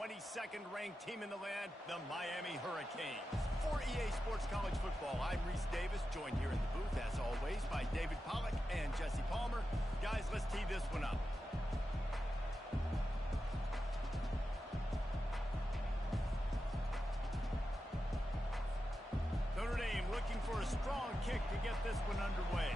22nd ranked team in the land, the Miami Hurricanes. For EA Sports College Football, I'm Reese Davis, joined here in the booth, as always, by David Pollack and Jesse Palmer. Guys, let's tee this one up. Notre Dame looking for a strong kick to get this one underway.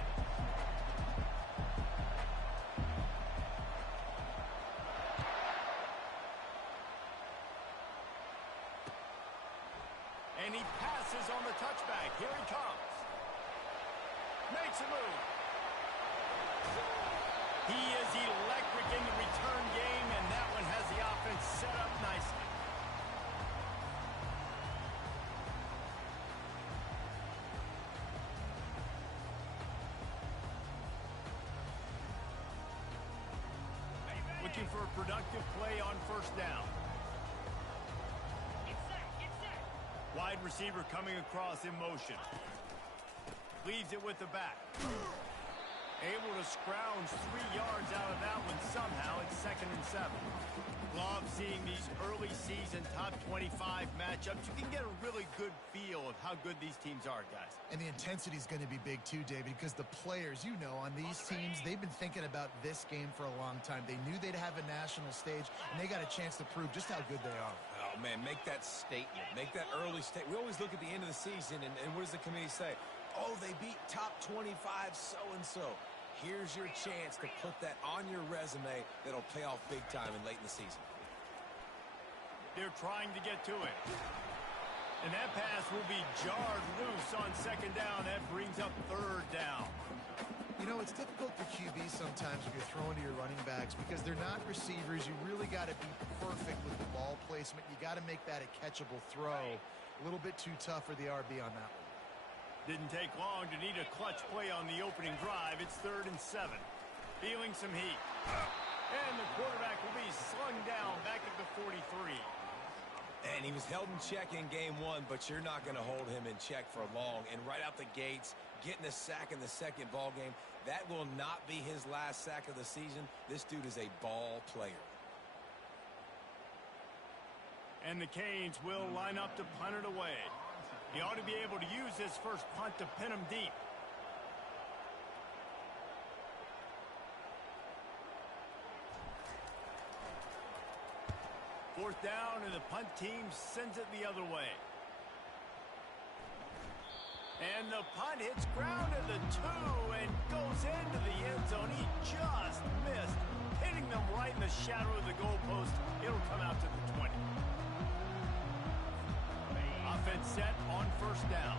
And he passes on the touchback. Here he comes. Makes a move. He is electric in the return game, and that one has the offense set up nicely. Looking for a productive play on first down. Wide receiver coming across in motion. Leaves it with the back. Able to scrounge 3 yards out of that one somehow. It's 2nd and 7. Love seeing these early season top 25 matchups. You can get a really good feel of how good these teams are, guys. And the intensity is going to be big too, David, because the players, you know, on these teams, they've been thinking about this game for a long time. They knew they'd have a national stage, and they got a chance to prove just how good they are. Oh, man, make that statement. Make that early statement. We always look at the end of the season, and what does the committee say? Oh, they beat top 25 so-and-so. Here's your chance to put that on your resume that'll pay off big time and late in the season. They're trying to get to it. And that pass will be jarred loose on 2nd down. That brings up 3rd down. You know, it's difficult for QB sometimes if you're throwing to your running backs because they're not receivers. You really got to be perfect with the ball placement. You got to make that a catchable throw. A little bit too tough for the RB on that one. Didn't take long to need a clutch play on the opening drive. It's 3rd and 7. Feeling some heat. And the quarterback will be slung down back at the 43. And he was held in check in game 1, but you're not going to hold him in check for long. And right out the gates, getting a sack in the second ball game, that will not be his last sack of the season. This dude is a ball player. And the Canes will line up to punt it away. He ought to be able to use this first punt to pin him deep. Fourth down, and the punt team sends it the other way. And the punt hits ground at the 2 and goes into the end zone. He just missed, hitting them right in the shadow of the goalpost. It'll come out to the 20. Offense set on first down.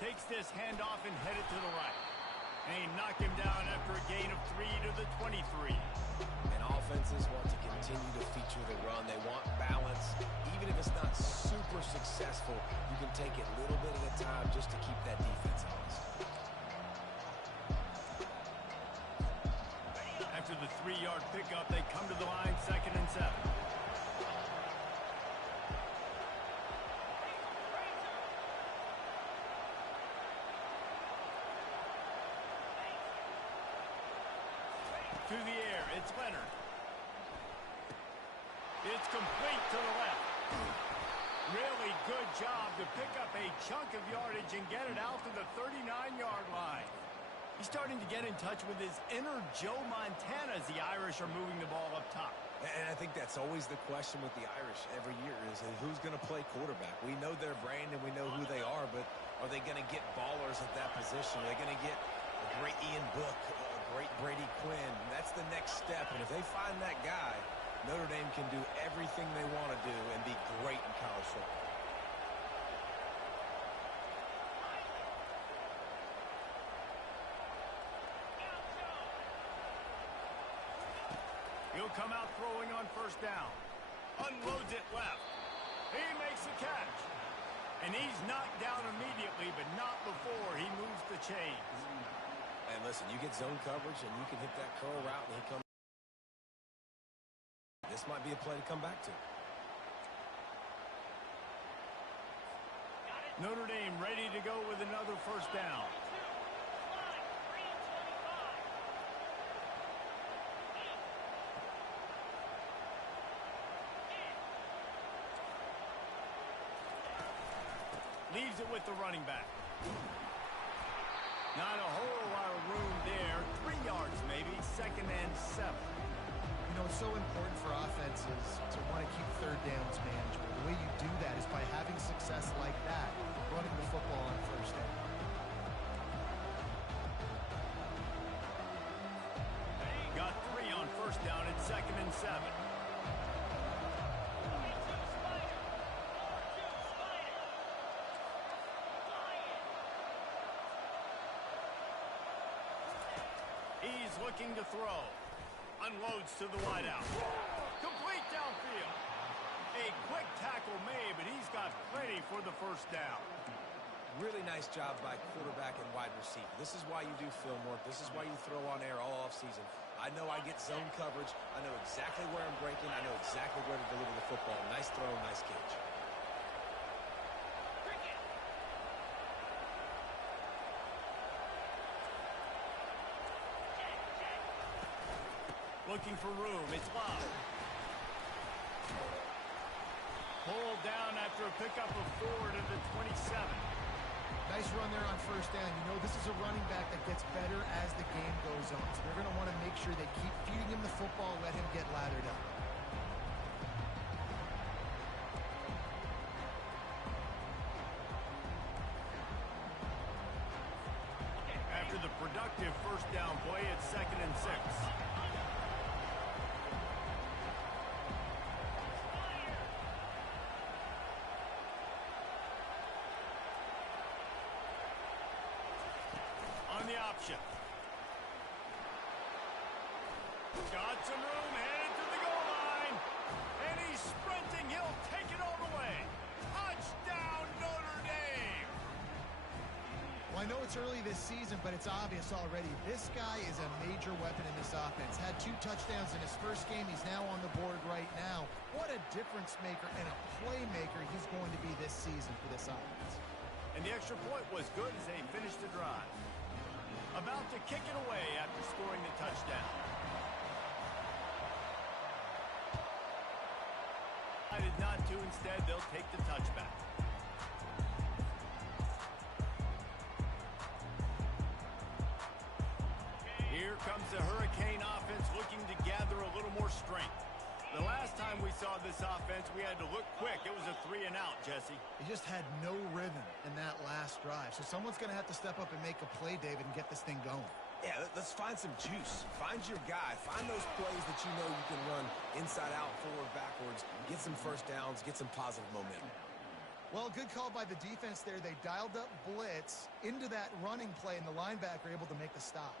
Takes this handoff and headed to the right. And he knocked him down after a gain of 3 to the 23. And offenses want to continue to feature the run. They want balance. Even if it's not super successful, you can take it little bit at a time just to keep that defense honest. After the 3-yard pickup, they come to the line, 2nd and 7. To the air, it's Leonard. It's complete to the left. Really good job to pick up a chunk of yardage and get it out to the 39-yard line. He's starting to get in touch with his inner Joe Montana as the Irish are moving the ball up top. And I think that's always the question with the Irish every year is who's going to play quarterback. We know their brand and we know who they are, but are they going to get ballers at that position? Are they going to get a great Ian Book, a great Brady Quinn? That's the next step. And if they find that guy, Notre Dame can do everything they want to do and be great in college football. He'll come out throwing on first down. Unloads it left. He makes the catch. And he's knocked down immediately, but not before he moves the chains. And listen, you get zone coverage and you can hit that curl route and he comes. This might be a play to come back to. Notre Dame ready to go with another first down. Leaves it with the running back. Not a whole lot of room there. 3 yards maybe. 2nd and 7. You know, it's so important for offenses to want to keep third downs manageable. The way you do that is by having success like that, running the football on first down. Got 3 on first down at 2nd and 7. He's looking to throw. Unloads to the wideout. Complete downfield. A quick tackle made, but he's got plenty for the first down. Really nice job by quarterback and wide receiver. This is why you do film work. This is why you throw on air all offseason. I know I get zone coverage. I know exactly where I'm breaking. I know exactly where to deliver the football. Nice throw, nice catch. Looking for room. It's Love. Pulled down after a pickup of 4 to the 27. Nice run there on first down. You know, this is a running back that gets better as the game goes on. So they're going to want to make sure they keep feeding him the football, let him get lathered up. After the productive first down play, it's 2nd and 6. On the option. Got some room, headed to the goal line. And he's sprinting. He'll take it all the way. Touchdown, Notre Dame. Well, I know it's early this season, but it's obvious already. This guy is a major weapon in this offense. Had 2 touchdowns in his first game. He's now on the board right now. What a difference maker and a playmaker he's going to be this season for this offense. And the extra point was good as they finished the drive. About to kick it away after scoring the touchdown. Decided not to. Instead, they'll take the touchback. Here comes the Hurricane offense looking to gather a little more strength. The last time we saw this offense, we had to look quick. It was a 3-and-out, Jesse. He just had no rhythm in that last drive. So someone's going to have to step up and make a play, David, and get this thing going. Yeah, let's find some juice. Find your guy. Find those plays that you know you can run inside out, forward, backwards. Get some first downs. Get some positive momentum. Well, good call by the defense there. They dialed up blitz into that running play, and the linebacker able to make the stop.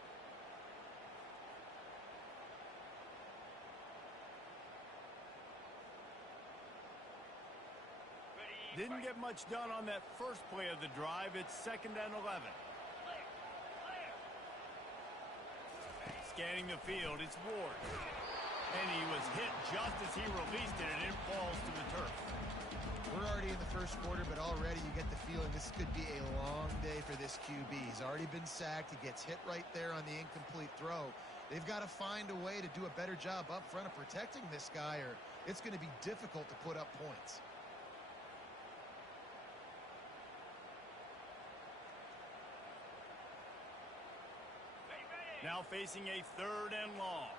Didn't get much done on that first play of the drive. It's 2nd and 11. Scanning the field, it's Ward. And he was hit just as he released it, and it falls to the turf. We're already in the first quarter, but already you get the feeling this could be a long day for this QB. He's already been sacked. He gets hit right there on the incomplete throw. They've got to find a way to do a better job up front of protecting this guy, or it's going to be difficult to put up points. Now facing a 3rd and long.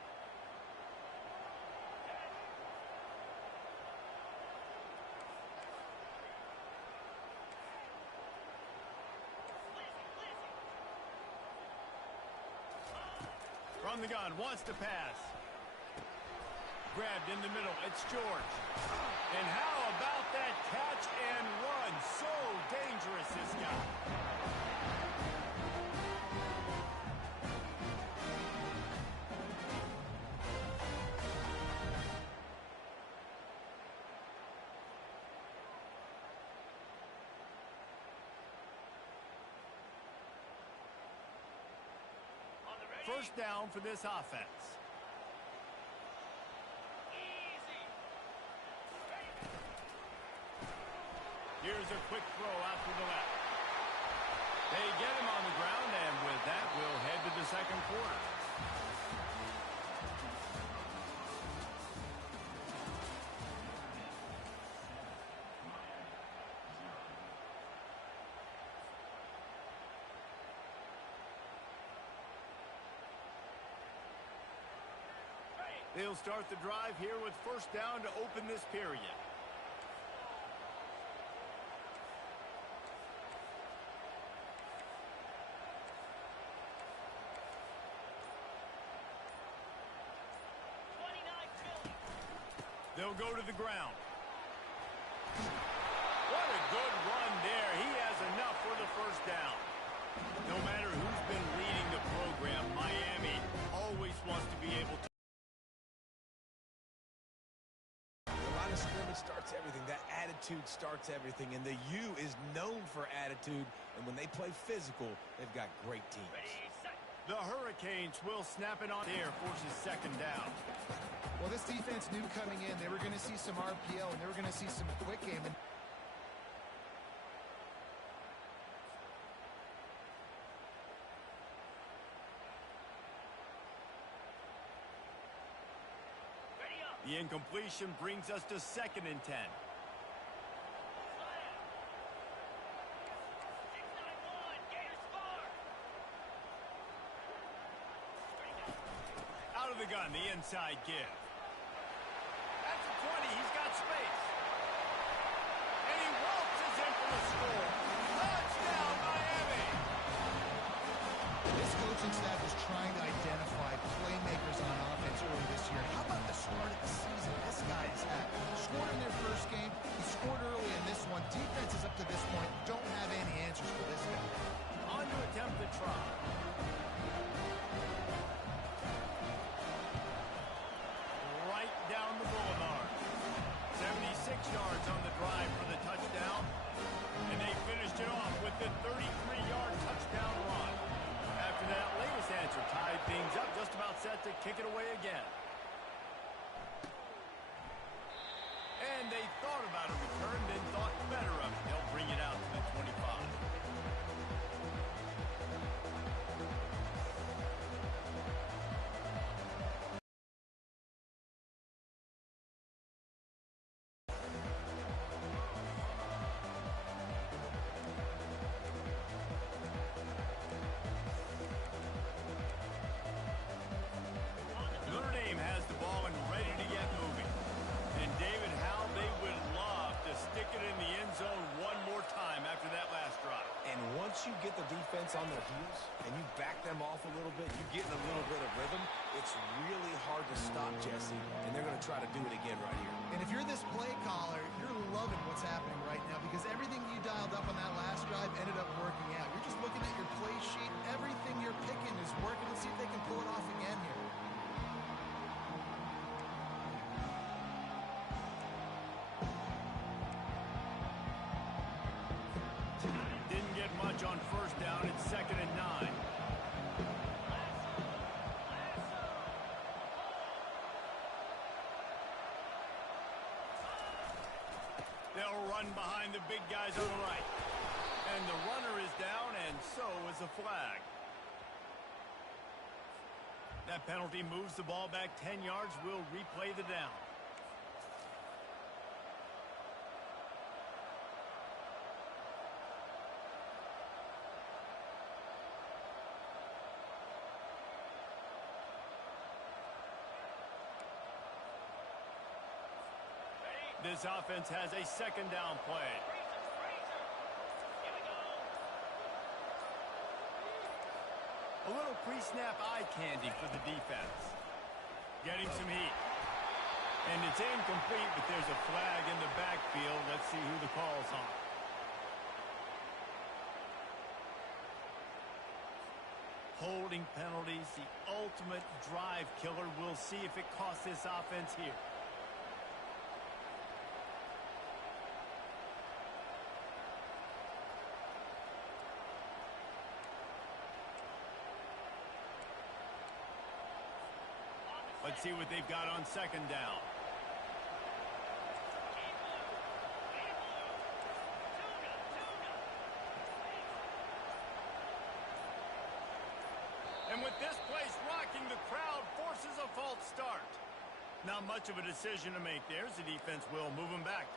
From the gun, wants to pass. Grabbed in the middle, it's George. And how about that catch and run? So dangerous, this guy. First down for this offense. Here's a quick throw out to the left. They get him on the ground, and with that, we'll head to the second quarter. They'll start the drive here with first down to open this period. They'll go to the ground. What a good run there. He has enough for the first down. No matter who's been leading the program, Miami always wants to be able to. Scrimmage starts everything. That attitude starts everything. And the U is known for attitude. And when they play physical, they've got great teams. The Hurricanes will snap it on there, forces second down. Well, this defense knew coming in they were going to see some RPO and they were going to see some quick game. The incompletion brings us to 2nd and 10. Out of the gun, the inside give. That's a 20. He's got space. And he waltzes in for the score. Touchdown, Miami. This coaching staff is trying to identify playmakers on offense early this year. How about the start of the season this guy has had? Scored in their first game. He scored early in this one. Defenses up to this point don't have any answers for this guy. On to attempt the try. Right down the boulevard. 76 yards on the drive for the touchdown. And they finished it off with the 33-yard touchdown run. After that latest answer tied things up, just about set to kick it away again. And they thought about a return, then thought better of it. They'll bring it out to the 25. Notre Dame has the ball and ready to get moving. And David, how they would love to stick it in the end zone one more time after that last drive. And once you get the defense on their heels and you back them off a little bit, you get in a little bit of rhythm, it's really hard to stop, Jesse. And they're going to try to do it again right here. And if you're this play caller, you're loving what's happening right now because everything you dialed up on that last drive ended up working out. You're just looking at your play sheet. Everything you're picking is working. Let's see if they can pull it off again here. Didn't get much on first down. It's 2nd and 9. They'll run behind the big guys on the right. And the runner is down, and so is a flag. That penalty moves the ball back 10 yards. We'll replay the down. This offense has a 2nd down play. A little pre-snap eye candy for the defense. Getting some heat. And it's incomplete, but there's a flag in the backfield. Let's see who the call's on. Holding penalties, the ultimate drive killer. We'll see if it costs this offense here. Let's see what they've got on 2nd down. This place rocking, the crowd forces a false start. Not much of a decision to make. There's the defense will move him back.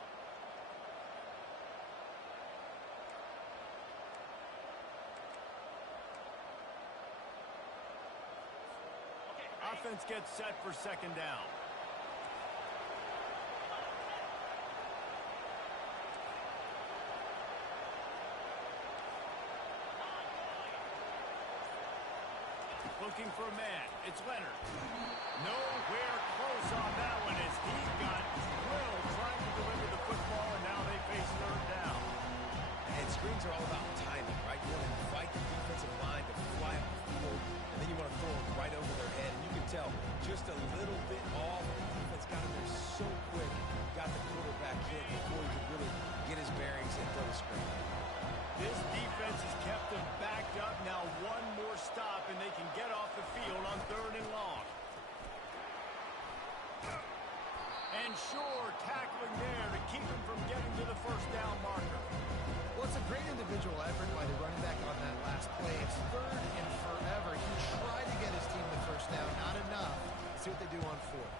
Offense gets set for second down. Looking for a man. It's Leonard. Nowhere close on that one as he got drilled trying to deliver the football, and now they face third down. And screens are all about timing, right? You want to invite the defensive line to fly up the field, and then you want to throw it right over their head. And you can tell just a little bit off. The defense got him there so quick, got the quarterback hit before he could really get his bearings and throw the screen. This defense has kept them backed up. Now one more stop, and they can get off the field on third and long. And sure, tackling there to keep him from getting to the first down marker. Well, it's a great individual effort by the running back on that last play. It's third and forever. He tried to get his team the first down. Not enough. Let's see what they do on fourth.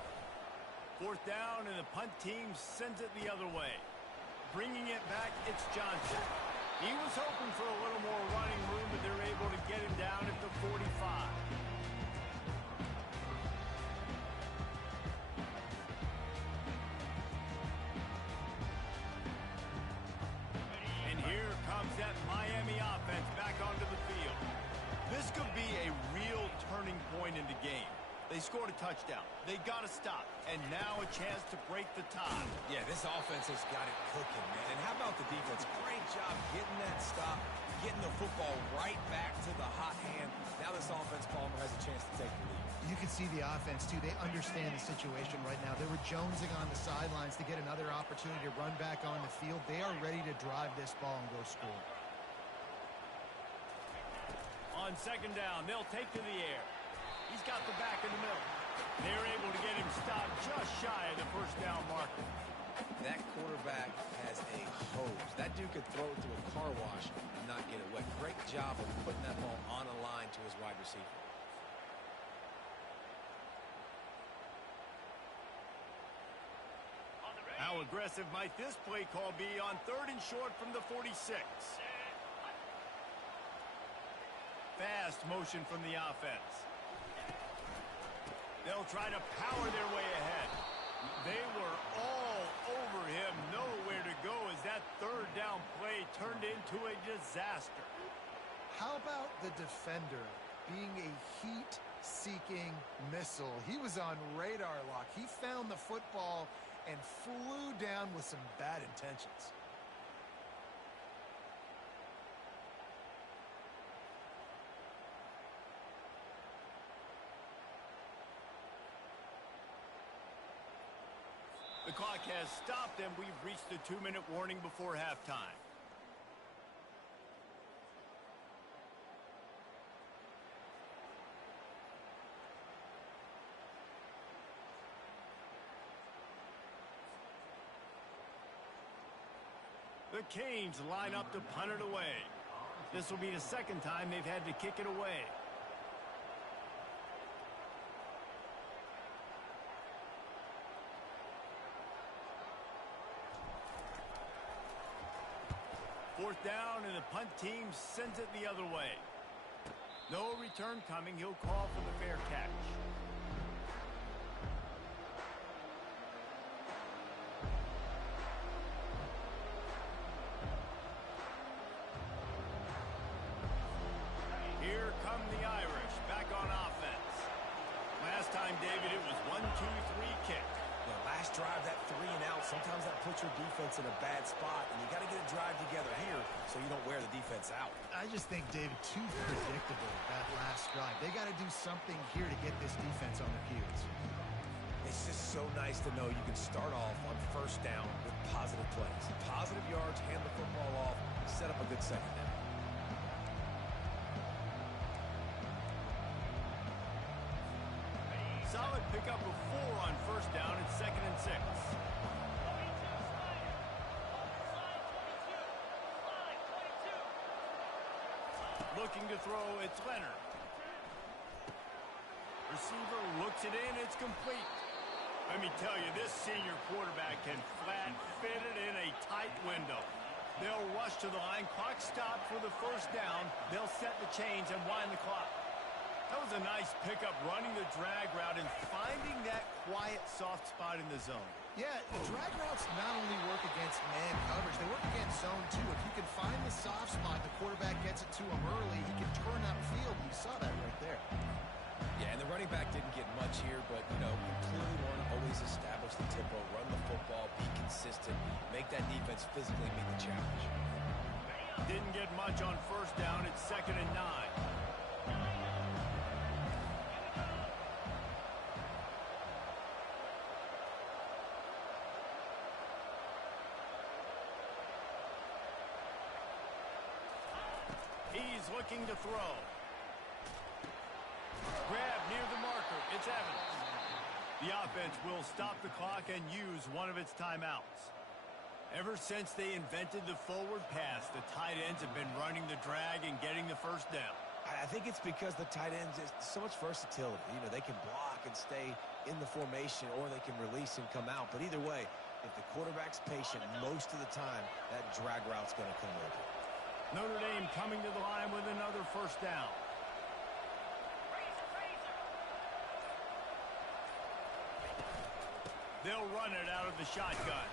Fourth down, and the punt team sends it the other way. Bringing it back, it's Johnson. He was hoping for a little more running room, but they're able to get him down at the 45. And here comes that Miami offense back onto the field. This could be a real turning point in the game. They scored a touchdown. They got to stop. And now a chance to break the tie. Yeah, this offense has got it cooking, man. And how about the defense? Great job getting that stop, getting the football right back to the hot hand. Now this offense, Palmer, has a chance to take the lead. You can see the offense, too. They understand the situation right now. They were jonesing on the sidelines to get another opportunity to run back on the field. They are ready to drive this ball and go score. On second down, they'll take to the air. He's got the back in the middle. They're able to get him stopped just shy of the first down marker. That quarterback has a hose. That dude could throw it to a car wash and not get it wet. Great job of putting that ball on a line to his wide receiver. How aggressive might this play call be on third and short from the 46? Fast motion from the offense. They'll try to power their way ahead. They were all over him, nowhere to go as that third down play turned into a disaster. How about the defender being a heat-seeking missile? He was on radar lock. He found the football and flew down with some bad intentions. The clock has stopped, and we've reached the 2-minute warning before halftime. The Canes line up to punt it away. This will be the second time they've had to kick it away. Fourth down, and the punt team sends it the other way. No return coming. He'll call for the fair catch. Here come the Irish back on offense. Last time, David, it was 1-2-3 kick. Last drive, that 3 and out, sometimes that puts your defense in a bad spot, and you got to get a drive together here so you don't wear the defense out. I just think, David, too predictable, that last drive. They got to do something here to get this defense on their heels. It's just so nice to know you can start off on first down with positive plays. Positive yards, hand the football off, set up a good second down. Solid pickup of 4 on first down and 2nd and 6. Looking to throw, it's Leonard. Receiver looks it in. It's complete. Let me tell you, this senior quarterback can flat fit it in a tight window. They'll rush to the line. Clock stopped for the first down. They'll set the chains and wind the clock. That was a nice pickup, running the drag route and finding that quiet, soft spot in the zone. Yeah, the drag routes not only work against man coverage, they work against zone too. If you can find the soft spot, the quarterback gets it to him early, he can turn upfield. You saw that right there. Yeah, and the running back didn't get much here, but, you know, we clearly want to always establish the tempo, run the football, be consistent, make that defense physically meet the challenge. Didn't get much on first down. It's 2nd and 9. He's looking to throw. Grab near the marker. It's Evans. The offense will stop the clock and use one of its timeouts. Ever since they invented the forward pass, the tight ends have been running the drag and getting the first down. I think it's because the tight ends is so much versatility. You know, they can block and stay in the formation, or they can release and come out. But either way, if the quarterback's patient most of the time, that drag route's going to come over. Notre Dame coming to the line with another first down. They'll run it out of the shotgun.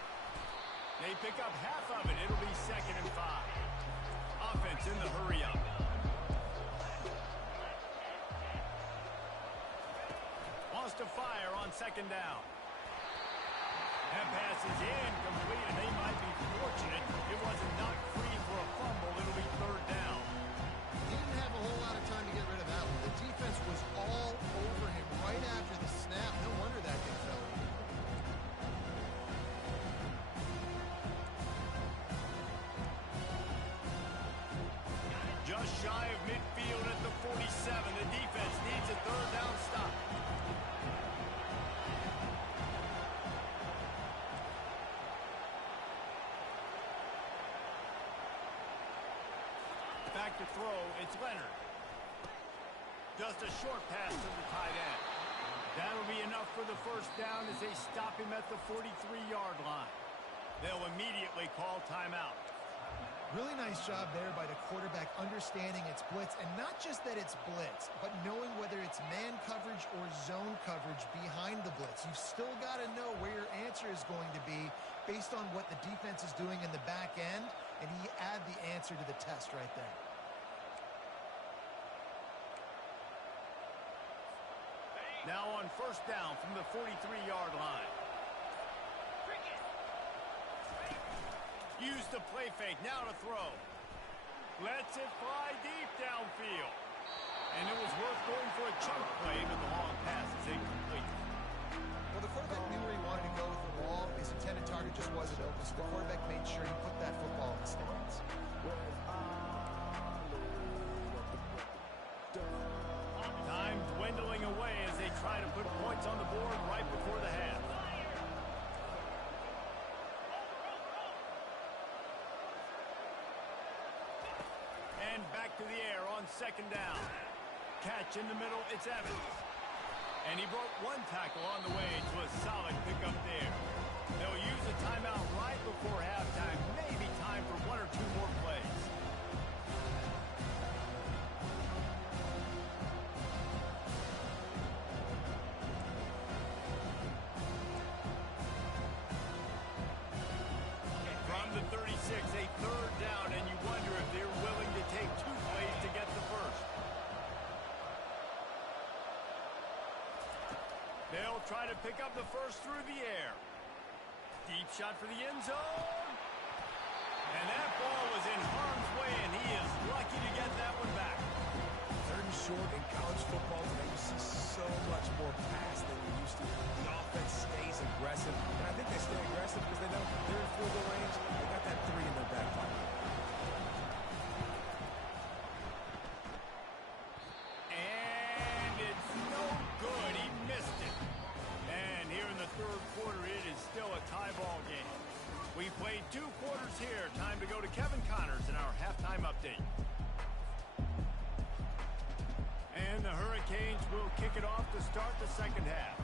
They pick up half of it. It'll be 2nd and 5. Offense in the hurry up. Wants to fire on 2nd down. That pass is incomplete, and they might be fortunate it wasn't knocked free for a fumble. It'll be 3rd down. He didn't have a whole lot of time to get rid of that one. The defense was all over him right after the snap. No wonder that thing fell. Just shy of midfield at the 47. The defense needs a 3rd down stop. Back to throw, it's Leonard. Just a short pass to the tight end. That'll be enough for the first down as they stop him at the 43-yard line. They'll immediately call timeout. Really nice job there by the quarterback understanding it's blitz, and not just that it's blitz, but knowing whether it's man coverage or zone coverage behind the blitz. You've still got to know where your answer is going to be based on what the defense is doing in the back end, and he add the answer to the test right there. Now on first down from the 43-yard line. Use the play fake, now to throw. Lets it fly deep downfield. And it was worth going for a chunk play, but the long pass is incomplete. Well, the quarterback knew where he wanted to go with the ball. His intended target just wasn't open, so the quarterback made sure he put that football in the stands. Time dwindling away as they try to put points on the board right before the half. And back to the air on 2nd down. Catch in the middle, it's Evans. And he broke one tackle on the way to a solid pickup there. They'll use a timeout right before halftime. Maybe time for 1 or 2 more plays. From the 36, a 3rd down, and you wonder if they're willing to take 2 plays to get the first. They'll try to pick up the first through the air. Deep shot for the end zone. And that ball was in harm's way, and he is lucky to get that one back. 3rd and short in college football today, you see so much more pass than you used to. The offense stays aggressive, and I think they stay aggressive because they know they're in field goal range. They got that 3 in their back pocket. And it's no good. He missed it. And here in the 3rd quarter, it is still a tie ball game. We played 2 quarters here. Time to go to Kevin Connors in our halftime update. And the Hurricanes will kick it off to start second half.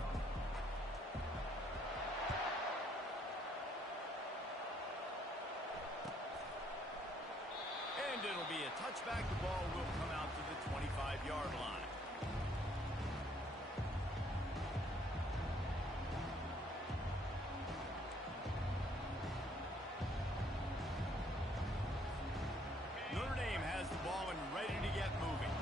And it'll be a touchback. The ball will come out to the 25-yard line. Notre Dame has the ball and ready to get moving.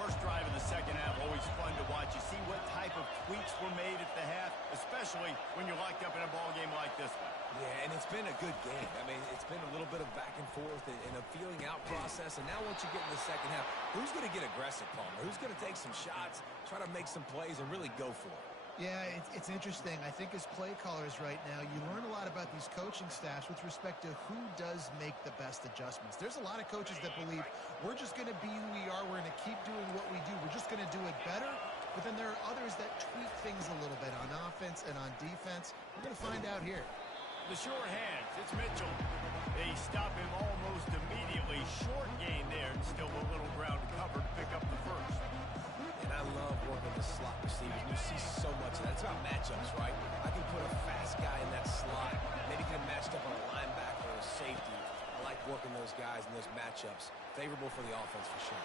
First drive of the second half, always fun to watch. You see what type of tweaks were made at the half, especially when you're locked up in a ball game like this one. Yeah, and it's been a good game. I mean, it's been a little bit of back and forth and a feeling out process. And now once you get in the second half, who's going to get aggressive, Palmer? Who's going to take some shots, try to make some plays, and really go for it? Yeah, it's interesting. I think as play callers right now, you learn a lot about these coaching staffs with respect to who does make the best adjustments. There's a lot of coaches that believe we're just going to be who we are. We're going to keep doing what we do. We're just going to do it better. But then there are others that tweak things a little bit on offense and on defense. We're going to find out here. The short hands, it's Mitchell. They stop him almost immediately. Short gain there, and still a little ground covered. Pick up the first. And I love working the slot receivers. You see so much of that. It's about matchups, right? I can put a fast guy in that slot. Maybe get him matched up on a linebacker or a safety. I like working those guys in those matchups. Favorable for the offense for sure.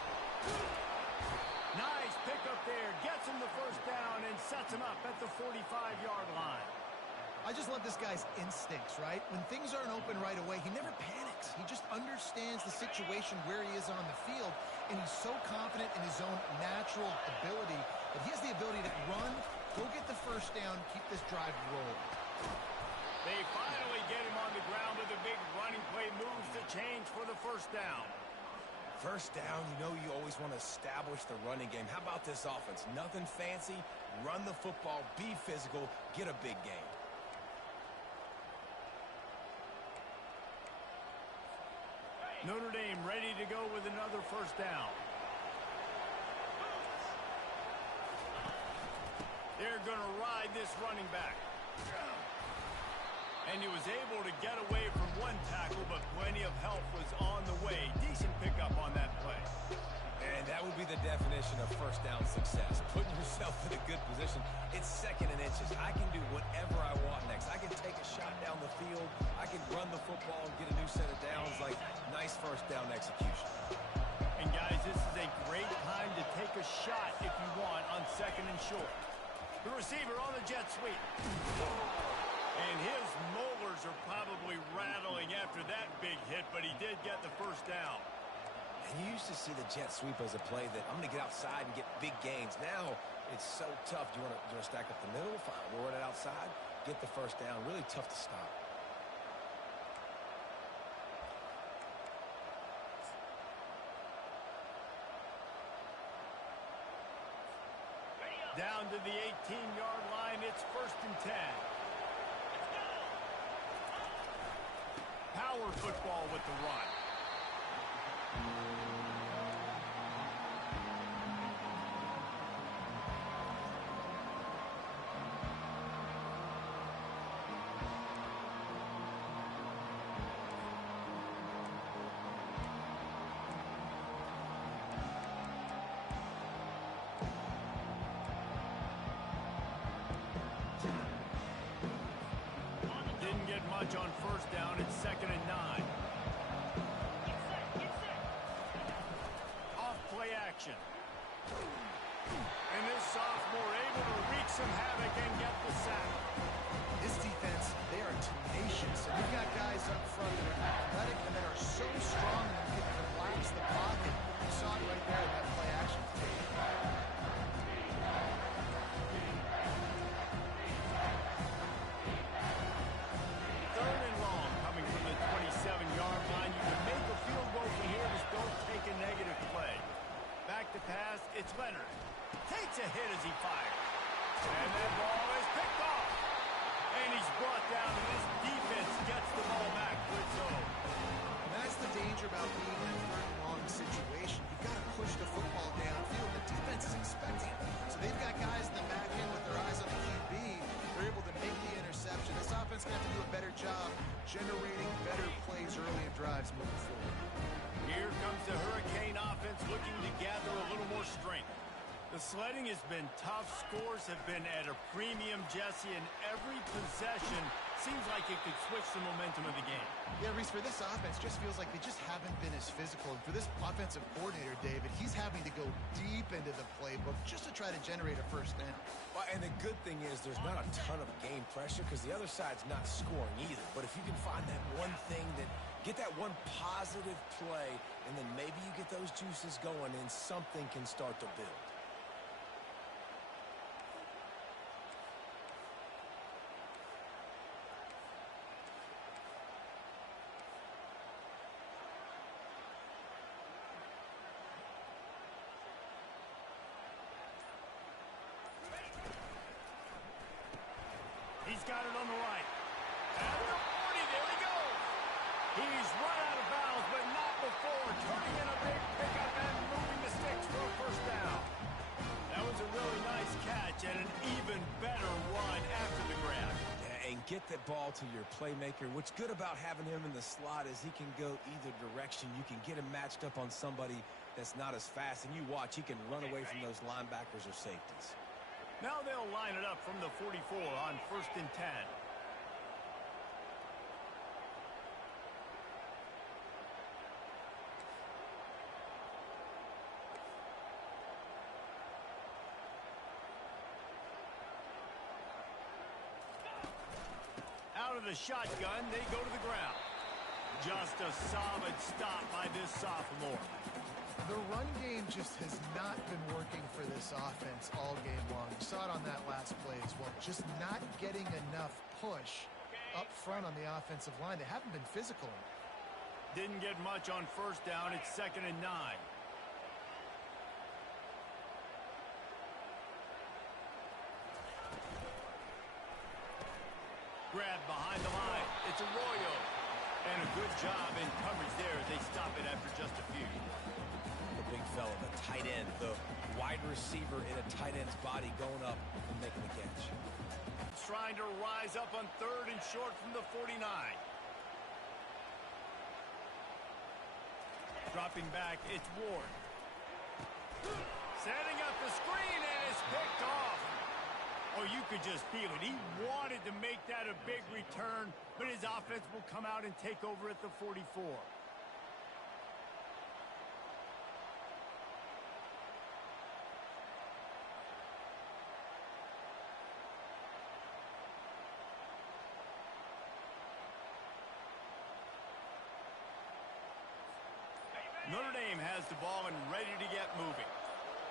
Nice pickup there. Gets him the first down and sets him up at the 45-yard line. I just love this guy's instincts, right? When things aren't open right away, he never panics. He just understands the situation where he is on the field, and he's so confident in his own natural ability that he has the ability to run, go get the first down, keep this drive rolling. They finally get him on the ground with a big running play, moves the change for the first down. First down, you know you always want to establish the running game. How about this offense? Nothing fancy. Run the football, be physical, get a big gain. Notre Dame ready to go with another first down. They're going to ride this running back. And he was able to get away from one tackle, but plenty of help was on the way. Decent pickup on that play. And that would be the definition of first down success. Putting yourself in a good position. It's second and inches. I can do whatever I want next. I can take a shot down the field. I can run the football and get a new set of downs. Like, nice first down execution. And guys, this is a great time to take a shot if you want on second and short. The receiver on the jet sweep. And his molars are probably rattling after that big hit, but he did get the first down. And you used to see the jet sweep as a play that I'm going to get outside and get big gains. Now, it's so tough. Do you want to stack up the middle? Fine. We'll run it outside. Get the first down. Really tough to stop. Down to the 18-yard line. It's first and 10. Power football with the run. Didn't get much on first down. It's second and 9. Off play action. And this sophomore able to wreak some havoc and get the sack. This defense, they are tenacious. And you've got guys up front that are athletic and that are so strong and can collapse the pocket. You saw it right there in that play action. Third and long coming from the 27-yard line. You can make a field goal from here, just don't take a negative play. Back to pass, it's Leonard. Takes a hit as he fires. And that ball is picked off. And he's brought down, and this defense gets the ball back for its own. And that's the danger about being in a third and long situation. You've got to push the football downfield. The defense is expecting it. So they've got guys in the back end with their eyes on the QB. They're able to make the interception. This offense is going to have to do a better job generating better plays early in drives moving forward. Here comes the Hurricane offense looking to gather a little more strength. The sledding has been tough. Scores have been at a premium, Jesse, and every possession seems like it could switch the momentum of the game. Yeah, Reese, for this offense, just feels like they just haven't been as physical. And for this offensive coordinator, David, he's having to go deep into the playbook just to try to generate a first down. Well, and the good thing is there's not a ton of game pressure because the other side's not scoring either. But if you can find that one thing that get that one positive play, and then maybe you get those juices going and something can start to build. He's got it on the right. At the 40, there he goes. He's run out of bounds, but not before turning in a big pickup and moving the sticks for a first down. That was a really nice catch and an even better run after the grab. Yeah, and get that ball to your playmaker. What's good about having him in the slot is he can go either direction. You can get him matched up on somebody that's not as fast, and you watch, he can run away from those linebackers or safeties. Now they'll line it up from the 44 on 1st and 10. Out of the shotgun, they go to the ground. Just a solid stop by this sophomore. The run game just has not been working for this offense all game long. You saw it on that last play as well. Just not getting enough push up front on the offensive line. They haven't been physical. Didn't get much on first down. It's 2nd and 9. Grabbed behind the line. It's Arroyo. And a good job in coverage there as they stop it after just a few. Big fella, the tight end, the wide receiver in a tight end's body going up and making the catch. Trying to rise up on 3rd and short from the 49. Dropping back, it's Ward. Setting up the screen, and it's picked off. Oh, you could just feel it. He wanted to make that a big return, but his offense will come out and take over at the 44. Notre Dame has the ball and ready to get moving.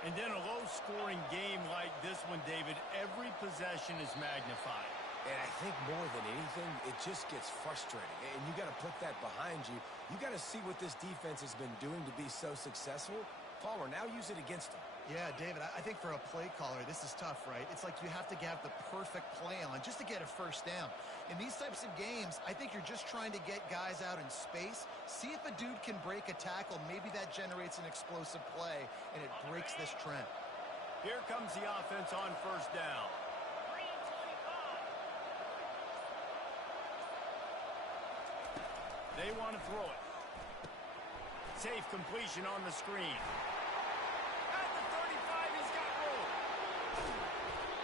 And then a low-scoring game like this one, David, every possession is magnified. And I think more than anything, it just gets frustrating. And you got to put that behind you. You got to see what this defense has been doing to be so successful. Palmer, now use it against them. Yeah, David, I think for a play caller, this is tough, right? It's like you have to have the perfect play on just to get a first down. In these types of games, I think you're just trying to get guys out in space, see if a dude can break a tackle. Maybe that generates an explosive play, and it breaks this trend. Here comes the offense on first down. They want to throw it. Safe completion on the screen. At the 35, he's got room.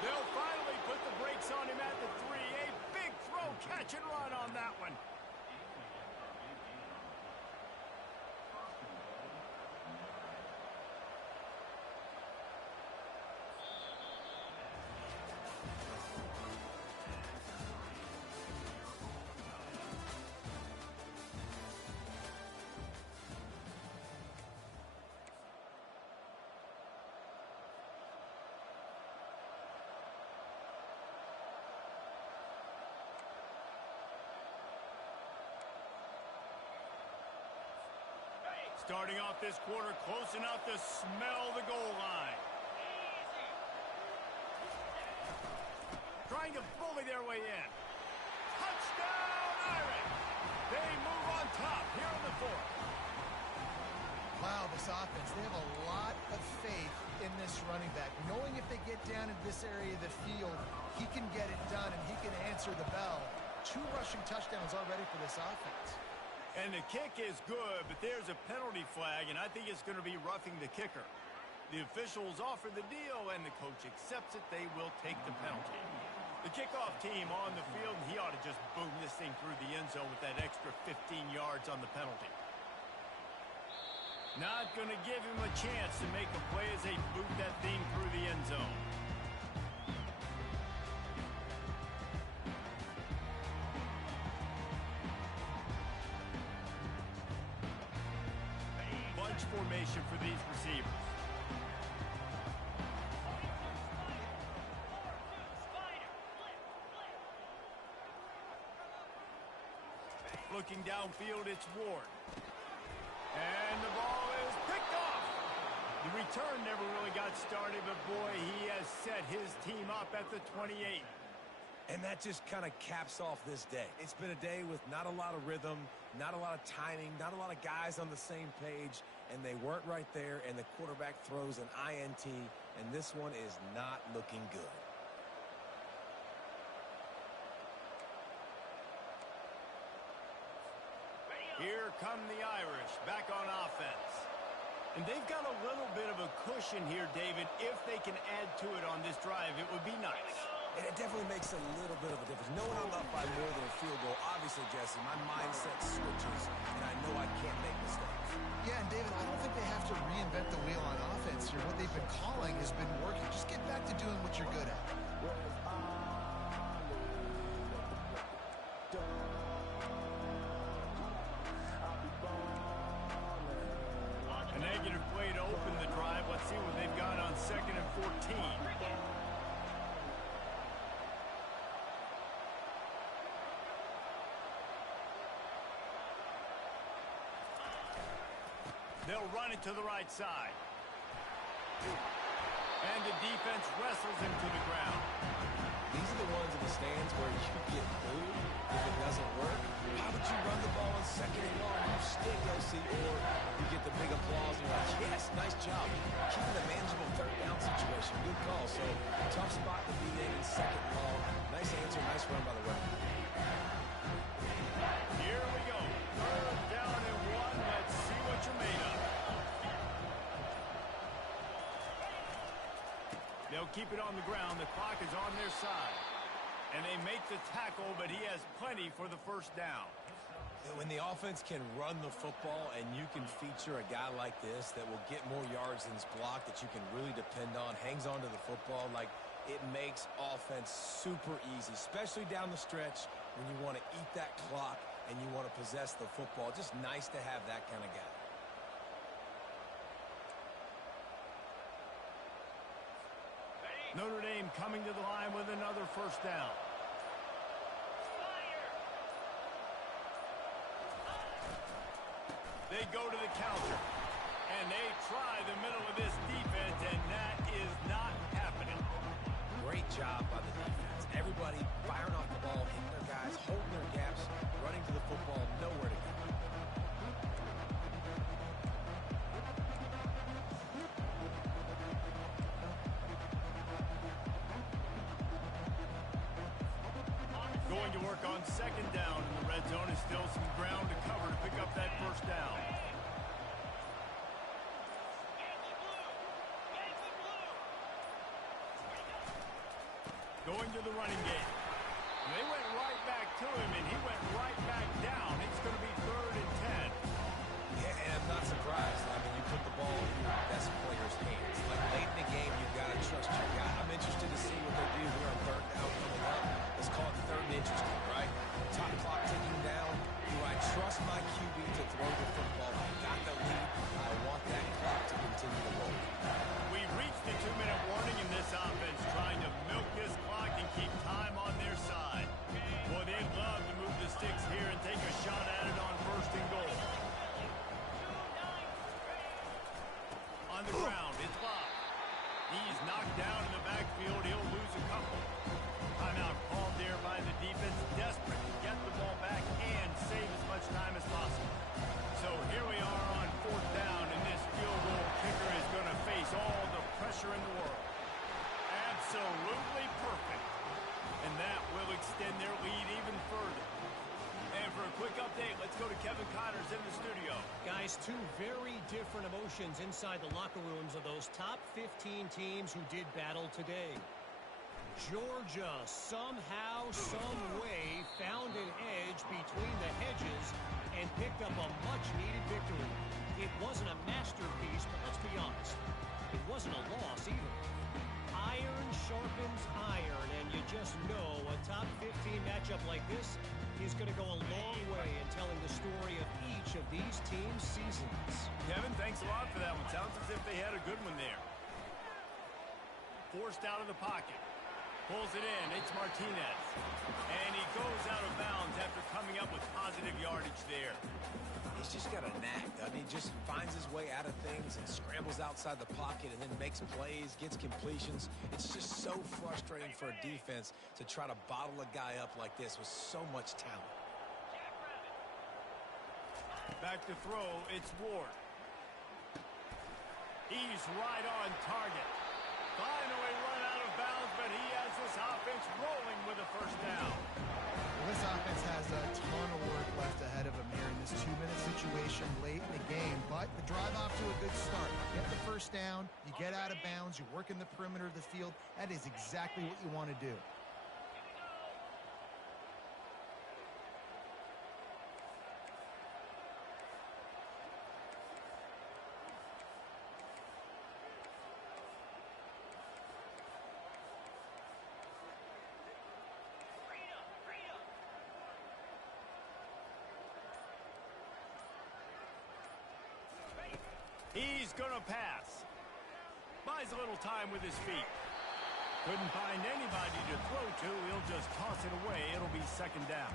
They'll finally put the brakes on him at the 3. A big throw, catch and run on that one. Starting off this quarter close enough to smell the goal line. Trying to bully their way in. Touchdown, Irish! They move on top here in the 4th. Wow, this offense, they have a lot of faith in this running back. Knowing if they get down into this area of the field, he can get it done and he can answer the bell. 2 rushing touchdowns already for this offense. And the kick is good, but there's a penalty flag, and I think it's going to be roughing the kicker. The officials offer the deal, and the coach accepts it. They will take the penalty. The kickoff team on the field, and he ought to just boom this thing through the end zone with that extra 15 yards on the penalty. Not going to give him a chance to make a play as they boot that thing through the end zone. Bunch formation for these receivers. Looking downfield, it's Ward. And the ball is picked off. The return never really got started, but boy, he has set his team up at the 28. And that just kind of caps off this day. It's been a day with not a lot of rhythm, not a lot of timing, not a lot of guys on the same page, and they weren't right there, and the quarterback throws an INT, and this one is not looking good. Here come the Irish, back on offense. And they've got a little bit of a cushion here, David. If they can add to it on this drive, it would be nice. And it definitely makes a little bit of a difference. Knowing I'm up by more than a field goal, obviously, Jesse, my mindset switches, and I know I can't make mistakes. Yeah, and David, I don't think they have to reinvent the wheel on offense here. What they've been calling has been working. Just get back to doing what you're good at. A negative play to open the drive. Let's see what they've got on 2nd and 14. They'll run it to the right side. And the defense wrestles him to the ground. These are the ones in the stands where you get booed if it doesn't work. How would you run the ball on 2nd and long? You stick, OC, or you get the big applause and you're like, yes, nice job. Keeping a manageable 3rd down situation. Good call. So, tough spot to be in 2nd and long. Nice answer, nice run by the running back. Here we go. 3rd down and 1. Let's see what you're made of. They'll keep it on the ground. The clock is on their side. And they make the tackle, but he has plenty for the 1st down. When the offense can run the football and you can feature a guy like this that will get more yards than his block, that you can really depend on, hangs on to the football, like it makes offense super easy, especially down the stretch when you want to eat that clock and you want to possess the football. Just nice to have that kind of guy. Notre Dame coming to the line with another 1st down. They go to the counter, and they try the middle of this defense, and that is not happening. Great job by the defense. Everybody firing off the ball, hitting their guys, holding their gaps, running to the football, nowhere to go. Going to work on 2nd down in the red zone. Is still some ground to cover to pick up that 1st down. Going to the running game. They went right back to him, and he went right back down. It's going to be 3rd and 10. Yeah, and I'm not surprised. I mean, you put the ball in your best player's hands. Like, late in the game, you've got to trust your guy. I'm interested to see what they do here on 3rd down coming up. Let's call it 3rd and interesting, right? Top clock ticking down. Do I trust my QB to throw the football? I got the lead. I want that clock to continue to roll. We've reached the 2-minute warning in this offense, trying to milk this clock and keep time on their side. Boy, they'd love to move the sticks here and take a shot at it on 1st and goal. On the ground, it's Bob. He's knocked down in the backfield. He'll lose a face two very different emotions inside the locker rooms of those top 15 teams who did battle today. Georgia somehow, some way found an edge between the hedges and picked up a much-needed victory. It wasn't a masterpiece, but let's be honest, it wasn't a loss either. Iron sharpens iron, and you just know a top 15 matchup like this is going to go a long way in telling the story of each of these teams' seasons. Kevin, thanks a lot for that one. Sounds as if they had a good one there. Forced out of the pocket. Pulls it in. It's Martinez. And he goes out of bounds after coming up with positive yardage there. He's just got a knack. I mean, just finds his way out of things and scrambles outside the pocket and then makes plays, gets completions. It's just so frustrating for a defense to try to bottle a guy up like this with so much talent. Back to throw, it's Ward. He's right on target. Finally run out of bounds, but he has this offense rolling with a first down. Well, this offense has a ton of work left ahead of them here in this 2-minute situation late in the game, but the drive off to a good start. Get the first down, you get out of bounds, you work in the perimeter of the field. That is exactly what you want to do. He's going to pass. Buys a little time with his feet. Couldn't find anybody to throw to. He'll just toss it away. It'll be second down.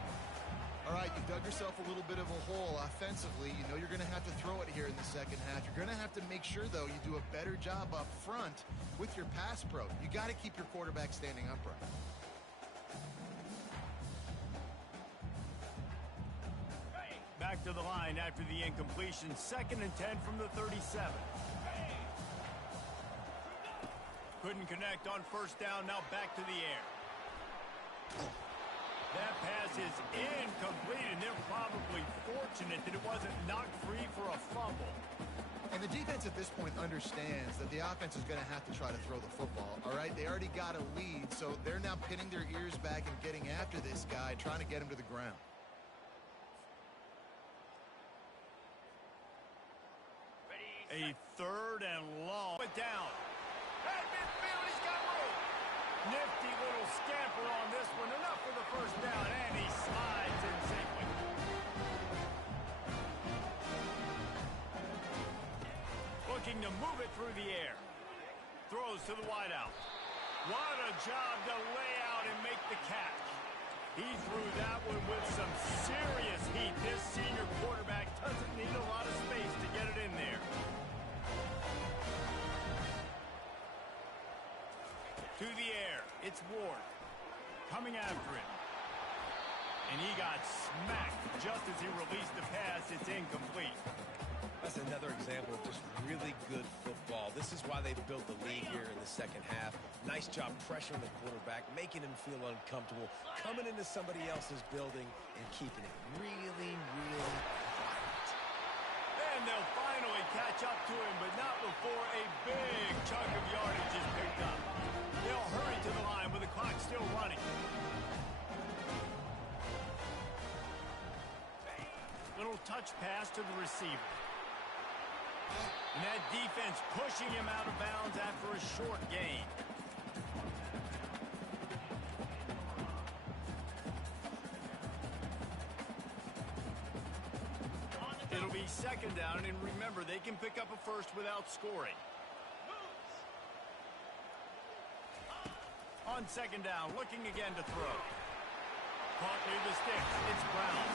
All right, you dug yourself a little bit of a hole offensively. You know you're going to have to throw it here in the second half. You're going to have to make sure, though, you do a better job up front with your pass pro. You got to keep your quarterback standing upright. Back to the line after the incompletion. 2nd and 10 from the 37. Couldn't connect on first down. Now back to the air. That pass is incomplete, and they're probably fortunate that it wasn't knocked free for a fumble. And the defense at this point understands that the offense is going to have to try to throw the football, all right? They already got a lead, so they're now pinning their ears back and getting after this guy, trying to get him to the ground. A 3rd and long. But down. At midfield, he's got room. Nifty little scamper on this one. Enough for the first down, and he slides in safely. Looking to move it through the air. Throws to the wideout. What a job to lay out and make the catch. He threw that one with some serious heat. This senior quarterback doesn't need a lot of space to get it in there. To the air, it's Ward. Coming after him. And he got smacked just as he released the pass. It's incomplete. That's another example of just really good football. This is why they built the lead here in the second half. Nice job pressuring the quarterback, making him feel uncomfortable, coming into somebody else's building and keeping it really, really quiet. And they'll finally catch up to him, but not before a big chunk of yardage is picked up. They'll hurry to the line with the clock still running. Little touch pass to the receiver. And that defense pushing him out of bounds after a short gain. It'll be second down, and remember, they can pick up a first without scoring. On second down, looking again to throw. Caught near the sticks. It's Brown.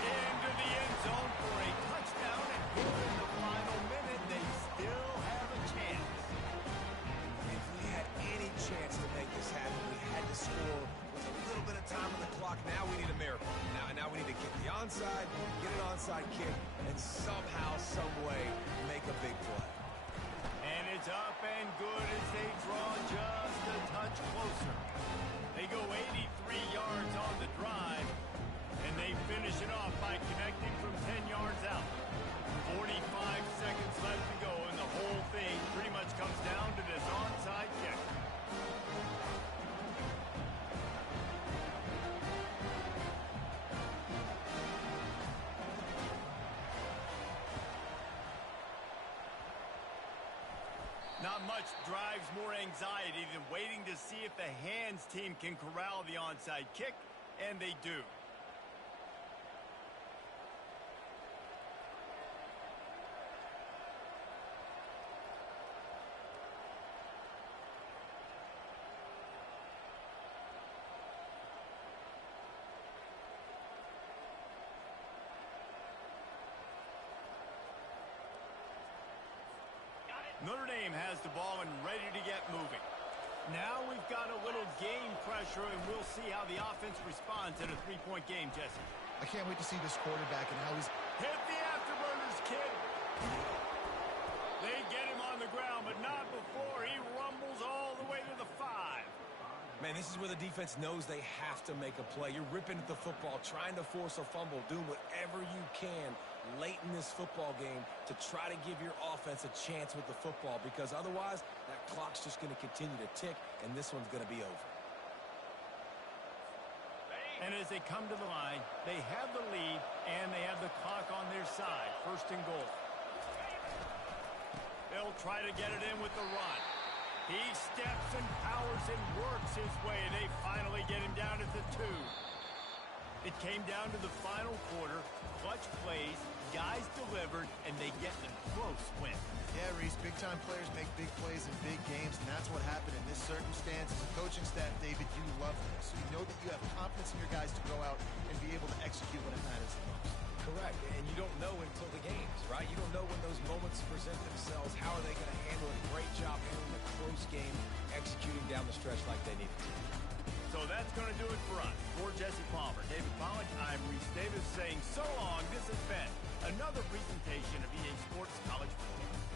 Into the end zone for a touchdown, and here in the final minute, they still have a chance. If we had any chance to make this happen, we had to score with a little bit of time on the clock. Now we need a miracle. Now we need to get the onside, get an onside kick, and somehow, some way, make a big play. And it's up and good as they draw just a touch closer. They go 83 yards on the drive, and they finish it off by connecting from 10 yards out. 48 much drives more anxiety than waiting to see if the hands team can corral the onside kick, and they do. Notre Dame has the ball and ready to get moving. Now we've got a little game pressure, and we'll see how the offense responds in a three-point game, Jesse. I can't wait to see this quarterback and how he's... Hit the afterburners, kid. They get him on the ground, but not before he rumbles all the way to the 5. Man, this is where the defense knows they have to make a play. You're ripping at the football, trying to force a fumble, doing whatever you can late in this football game to try to give your offense a chance with the football, because otherwise that clock's just going to continue to tick, and this one's going to be over. And as they come to the line, they have the lead, and they have the clock on their side. First and goal. They'll try to get it in with the run. He steps and powers and works his way. They finally get him down at the 2. It came down to the final quarter. Clutch plays, guys delivered, and they get a close win. Yeah, Reese, big-time players make big plays in big games, and that's what happened in this circumstance. As a coaching staff, David, you love this. You know that you have confidence in your guys to go out and be able to execute when it matters the most. Correct, and you don't know until the games, right? You don't know when those moments present themselves. How are they going to handle it? Great job handling a close game, executing down the stretch like they needed to. So that's going to do it for us. For Jesse Palmer, David Pollack, I'm Reese Davis saying so long. This has been another presentation of EA Sports College Football.